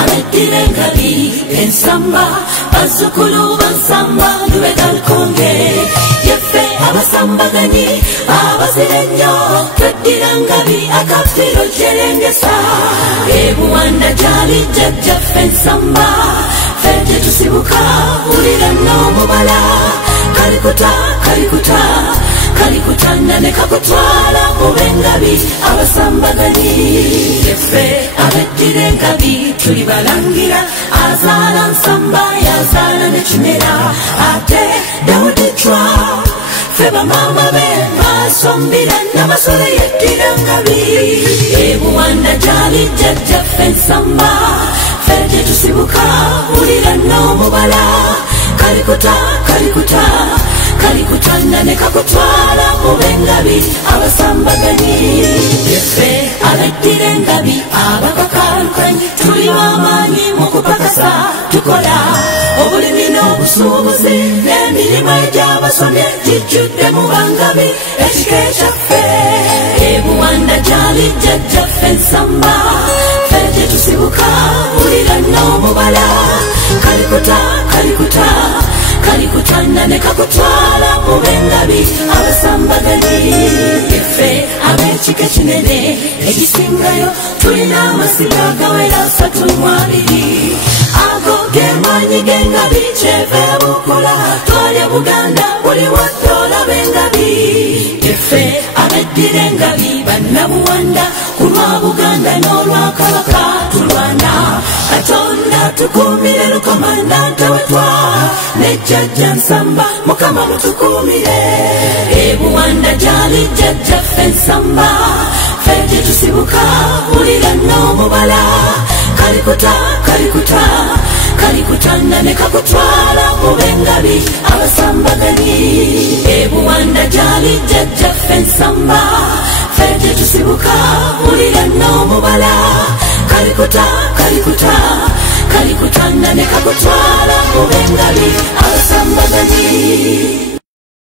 abeddira engabi ensamba bazzukulu bansamba lubega lukonge yaffe abasambaganyi abazira ennyo tweddira ngabi akafiro kyerengesa ebuwanda gyali jjajjaffe ensamba ffe tetusibuka wulira n'omubala kalikuta kalikuta kalikutana ne kakutwala mube engabi abasambaganyi yaffe abeddira engabi tuli balangira azaala nsamba yazaala ne kimera ate dawudi cwa ffe bamaama be maasombira namasole yeddira ngabi ebuwanda gyali jjajjaffe ensamba ffe tetusibuka wulira n'omubala kalikuta kalikuta kalikutana ne kakutwala mube engabi abasambaganyi yaffe abeddira engabi abakakalukanyi tuli b'amaanyi mu kupakasa tukola obulimi n'obusuubuzi n'emirimu egy'abasomye gijjudde mu bangabi ekika ekyaffe ebuwanda gyali jjajjaffe ensamba ffe tetusibuka wulira n'omubala kalikuta kalikuta kalikutana ne kakutwala mube engabi abasambaganyi yaffe ab'ekika ekinene ekisingayo tulina amasiga agawera 32 ago ge maanyi g'engabi kyeve bukula twalya buganda buli wadde olaba engabi yaffe abeddira engabi bannabuwanda ku lwa buganda n'olwa kabaka tulwana katonda tukuumire lukomandante wetwa nejjajja nsamba mukama mutukuumire ebuwanda gyali jjajjaffe ensamba ffe tetusibuka wulira n'omubala kalikuta kalikuta kalikutana ne kakutwala mube engabi abasambaganyi ebuwanda gyali jjajjaffe ensamba ffe tetusibuka wulira n'omubala kalikuta kalikuta kalikutana ne kakutwala mube engabi abasambaganyi